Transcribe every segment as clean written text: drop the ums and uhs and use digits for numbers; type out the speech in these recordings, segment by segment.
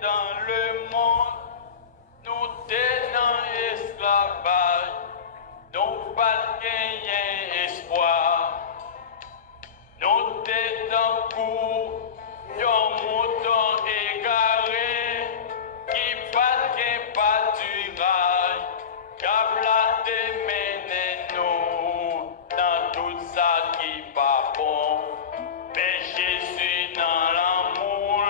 dans le monde, nous t'es dans l'esclavage, donc pas gagner espoir. Nous t'es dans cours, yon mouton égaré, qui pas gain pâturage, capla te mène nous dans tout ça qui pas bon. Mais Jésus dans l'amour,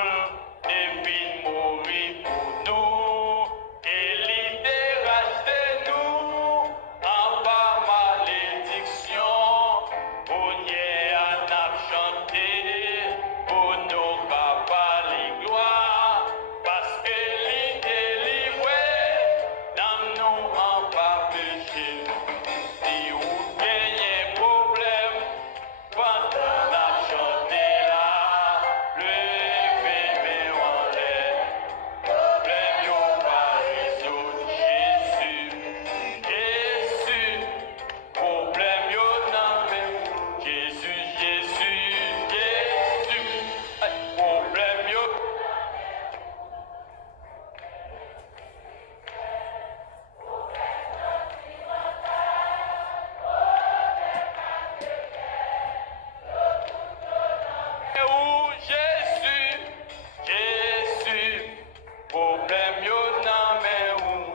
devine mourir pour nous, et l'idée racheter nous, en bas malédiction, pour nier à n'a chanter, pour nous capables de gloire, parce que l'idée livrée, dans nous en bas péché. Si vous gagnez problème, pendant la chantée là, levez mes en l'air. Problème yon pas résoudre, Jésus, Jésus. Problème yon nan men, Jésus, Jésus, Jésus. Problème yon. Où Jésus, Jésus, problème yo nan men ou.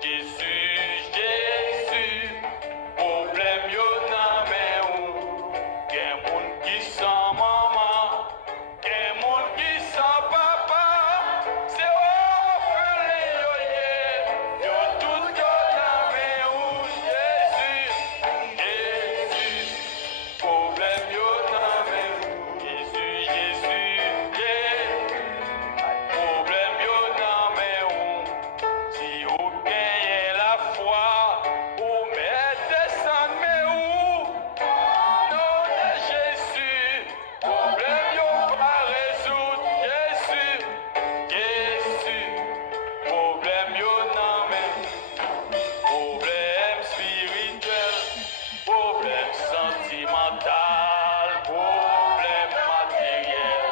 Jésus, Jésus, problème yo nan men ou. Gen moun ki san maman, gen moun ki san papa, se orphelin yo ye, yo tout yo nan men ou. Jésus, Jésus, problème yo nan men ou. Jésus, Jésus, Jésus, problème yo nan men ou. Si vous gagnez la foi, vous mettez sans men ou. Non de Jésus, problème yo pas résoudre. Jésus, Jésus, problème yo nan men. Problème spirituel, problème sentimental, problème matériel.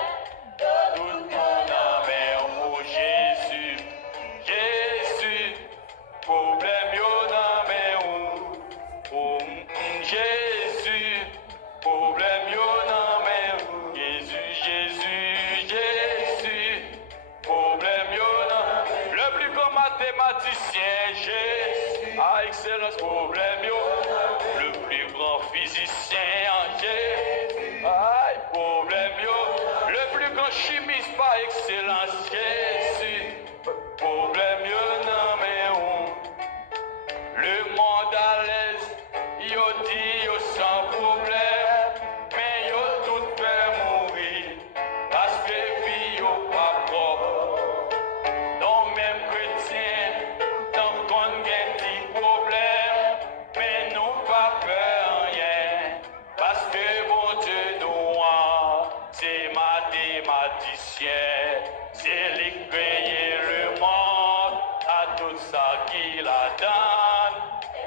Tout nan men ou. Jésus, Jésus, problème yo nan men ou. Jésus, problème yo nan men ou. Jésus, Jésus, Jésus, problème yo nan. Le plus grand mathématicien, Jésus, à excellence, problème yo. Le plus grand physicien, Jésus, aïe, problème yo. Le plus grand chimiste par excellence, Jésus, problème yo nan men ou. Le monde à l'aise, yo dit yo sans problème, mais yo tout fait mourir, parce que vie yo pas propre. Non même chrétien, tant qu'on gagne des problèmes, mais nous pas peur rien, parce que bon Dieu nous a, c'est mathématicien, c'est lui qui crée le monde, à tout ça qu'il a donné.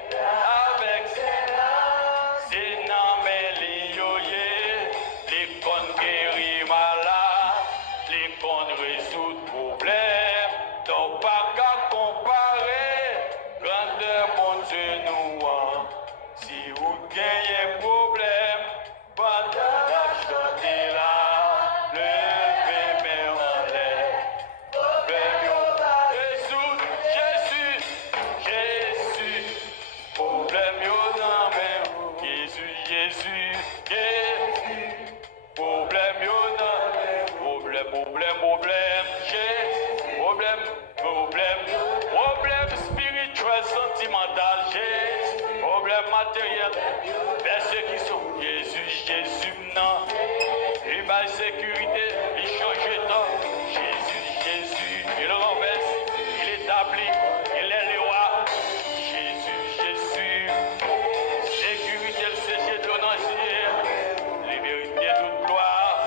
Avec c'est nan men li yo ye, li kon guéri malade, li kon résoudre problème, donc pas qu'à comparer, grandeur mon Dieu nous a. Si vous gagnez problème, pendant la chantée là, levez mes en l'air. Problème yo résoudre, Jésus, Jésus. Problème yo nan men ou. Jésus, Jésus, Jésus. Problème yo nan men ou. Problème, Jésus. Problème spirituel, sentimental, Jésus. Problème matériel, ceux qui sont Jésus, Jésus, non. Il va sécurité, il change de temps. Jésus, Jésus, il renverse, il établit, il est le roi. Jésus, Jésus, sécurité, le séché de nos liberté, toute gloire.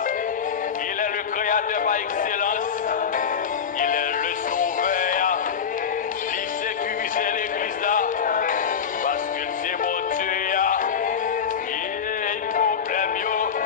Il est le créateur par excellence. Il est le sauveur. Il sécurise l'église là. Parce que c'est mon Dieu. Il est problème, yo.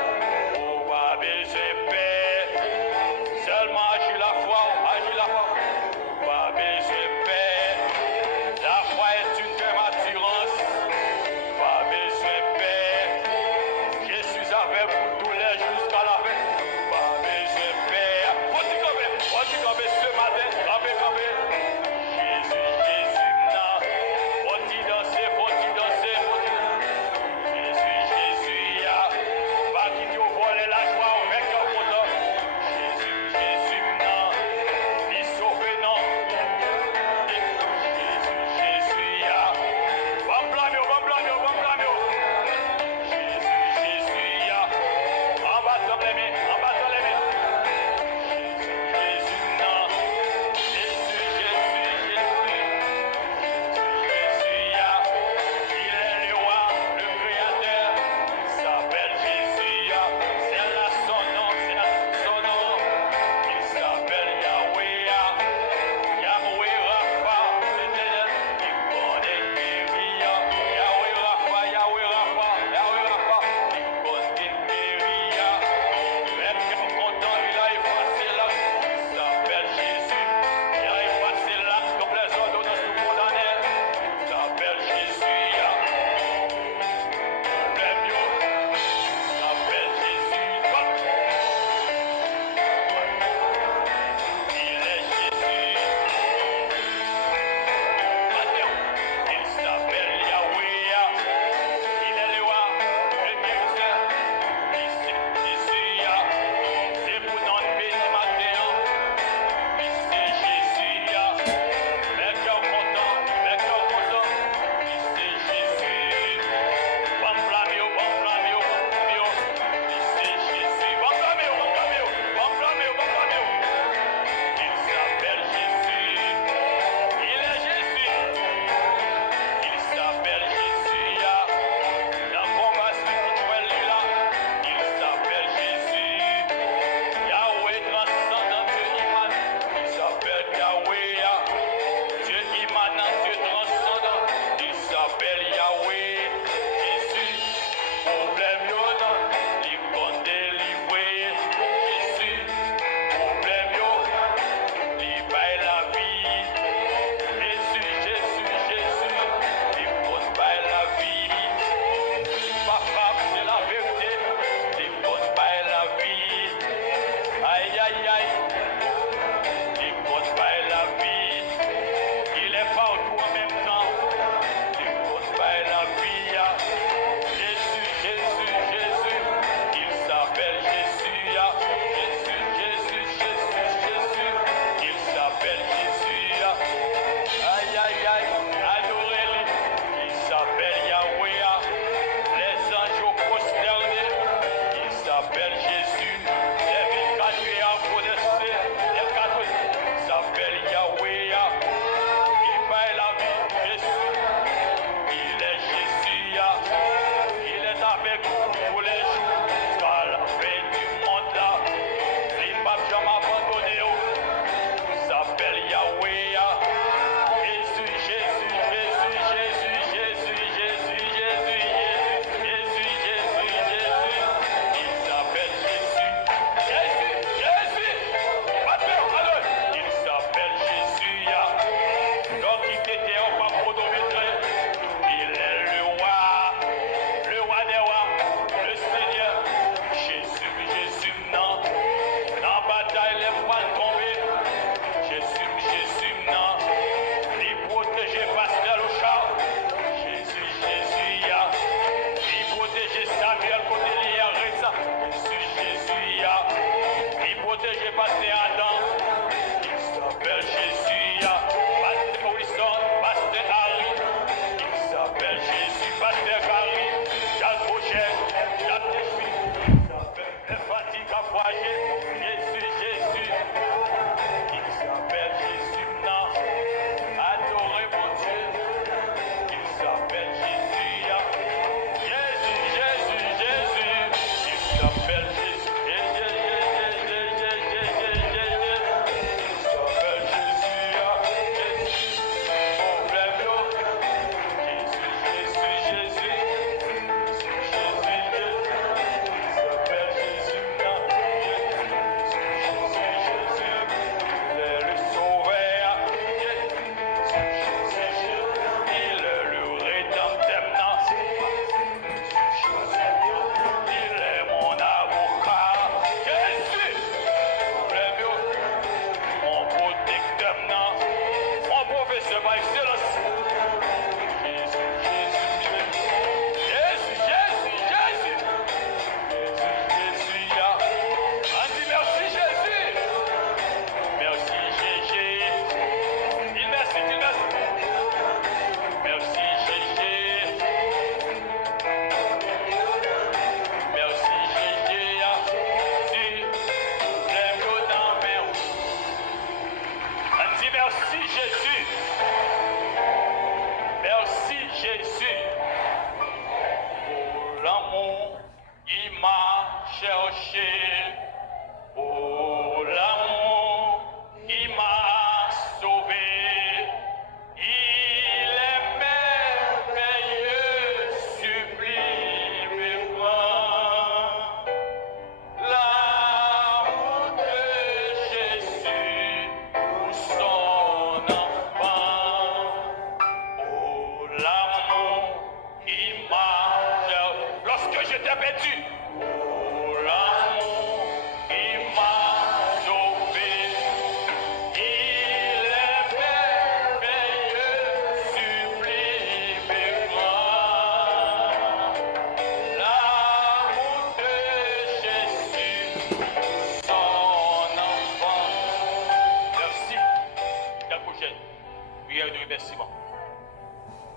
prière de remerciement.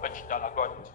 Petit à la gloire de Dieu.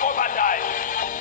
pour bataille.